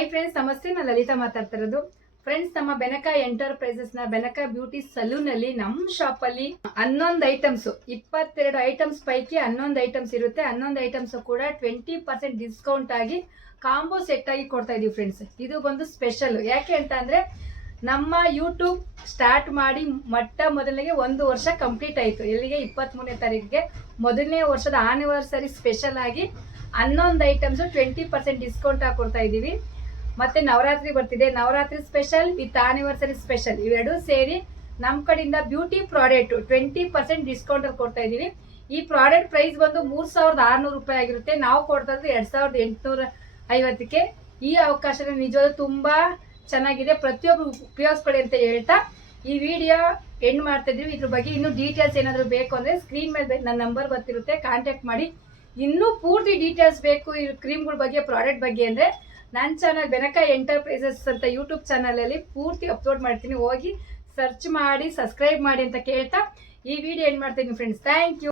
Hi friends ನಮಸ್ತೆ ನಾನು ಲಲಿತಾ ಮಾತಾಡ್ತಾ ಇರೋದು. ಫ್ರೆಂಡ್ಸ್ ನಮ್ಮ ಬೆನಕ ಎಂಟರ್ಪ್ರೈಸಸ್ನ ಬೆನಕ ಬ್ಯೂಟಿ ಸಲೂನ್ ಅಲ್ಲಿ ನಮ್ಮ ಶಾಪ್ ಅಲ್ಲಿ ಹನ್ನೊಂದು ಐಟಮ್ಸ್ ಇಪ್ಪತ್ತೆರಡು ಐಟಮ್ಸ್ ಪೈಕಿ ಹನ್ನೊಂದು ಐಟಮ್ಸ್ ಇರುತ್ತೆ. ಹನ್ನೊಂದು ಐಟಮ್ಸ್ ಕೂಡ ಟ್ವೆಂಟಿ ಪರ್ಸೆಂಟ್ ಡಿಸ್ಕೌಂಟ್ ಆಗಿ ಕಾಂಬೋ ಸೆಟ್ ಆಗಿ ಕೊಡ್ತಾ ಇದೀವಿ ಫ್ರೆಂಡ್ಸ್ ಇದು ಬಂದು ಸ್ಪೆಷಲ್ ಯಾಕೆ ಅಂತ ಅಂದ್ರೆ, ನಮ್ಮ ಯೂಟ್ಯೂಬ್ ಸ್ಟಾರ್ಟ್ ಮಾಡಿ ಮೊಟ್ಟ ಮೊದಲಿಗೆ ಒಂದು ವರ್ಷ ಕಂಪ್ಲೀಟ್ ಆಯಿತು. ಎಲ್ಲಿಗೆ? ಇಪ್ಪತ್ತ್ಮೂರನೇ ತಾರೀಕಿಗೆ. ಮೊದಲನೇ ವರ್ಷದ ಆನಿವರ್ಸರಿ ಸ್ಪೆಷಲ್ ಆಗಿ ಹನ್ನೊಂದು ಐಟಮ್ಸ್ ಟ್ವೆಂಟಿ ಪರ್ಸೆಂಟ್ ಡಿಸ್ಕೌಂಟ್ ಆಗಿ ಕೊಡ್ತಾ ಇದ್ದೀವಿ ಮತ್ತೆ ನವರಾತ್ರಿ ಬರ್ತಿದೆ. Navratri special with anniversary special ಇವೆರಡು ಸೇರಿ ನಮ್ಮ ಕಡೆಯಿಂದ beauty product twenty percent discount ಅಲ್ಲಿ ಕೊಡ್ತಾ ಇದೀವಿ ಈ ಪ್ರಾಡಕ್ಟ್ ಪ್ರೈಸ್ ಬಂದು ಮೂರ್ ಸಾವಿರದ ಆರ್ನೂರು ರೂಪಾಯಿ ಆಗಿರುತ್ತೆ. ನಾವು ಕೊಡ್ತಾ ಇರೋದು ಎರಡ್ ಸಾವಿರದ ಎಂಟುನೂರ ಐವತ್ತಕ್ಕೆ. ಈ ಅವಕಾಶ ನಿಜವಾದ ತುಂಬಾ ಚೆನ್ನಾಗಿದೆ. ಪ್ರತಿಯೊಬ್ರು ಉಪಯೋಗಿಸ್ಕೊಳ್ಳಿ ಅಂತ ಹೇಳ್ತಾ ಈ ವಿಡಿಯೋ ಎಂಡ್ ಮಾಡ್ತಾ ಇದೀವಿ ಇದ್ರ ಬಗ್ಗೆ ಇನ್ನೂ ಡೀಟೇಲ್ಸ್ ಏನಾದರೂ ಬೇಕು ಅಂದರೆ ಸ್ಕ್ರೀನ್ ಮೇಲೆ ನನ್ನ ನಂಬರ್ ಬರ್ತಿರುತ್ತೆ. ಕಾಂಟ್ಯಾಕ್ಟ್ ಮಾಡಿ. ಇನ್ನೂ ಪೂರ್ತಿ ಡೀಟೇಲ್ಸ್ ಬೇಕು ಈ ಕ್ರೀಮ್ಗಳ ಬಗ್ಗೆ ಪ್ರಾಡಕ್ಟ್ ಬಗ್ಗೆ ಅಂದ್ರೆ ನನ್ನ ಚಾನಲ್ ಬೆನಕ ಎಂಟರ್ಪ್ರೈಸಸ್ ಅಂತ ಯೂಟ್ಯೂಬ್ ಚಾನಲಲ್ಲಿ ಪೂರ್ತಿ ಅಪ್ಲೋಡ್ ಮಾಡ್ತೀನಿ. ಹೋಗಿ ಸರ್ಚ್ ಮಾಡಿ ಸಬ್ಸ್ಕ್ರೈಬ್ ಮಾಡಿ ಅಂತ ಕೇಳ್ತಾ ಈ ವಿಡಿಯೋ ಏನು ಮಾಡ್ತೀನಿ ಫ್ರೆಂಡ್ಸ್ ಥ್ಯಾಂಕ್ ಯು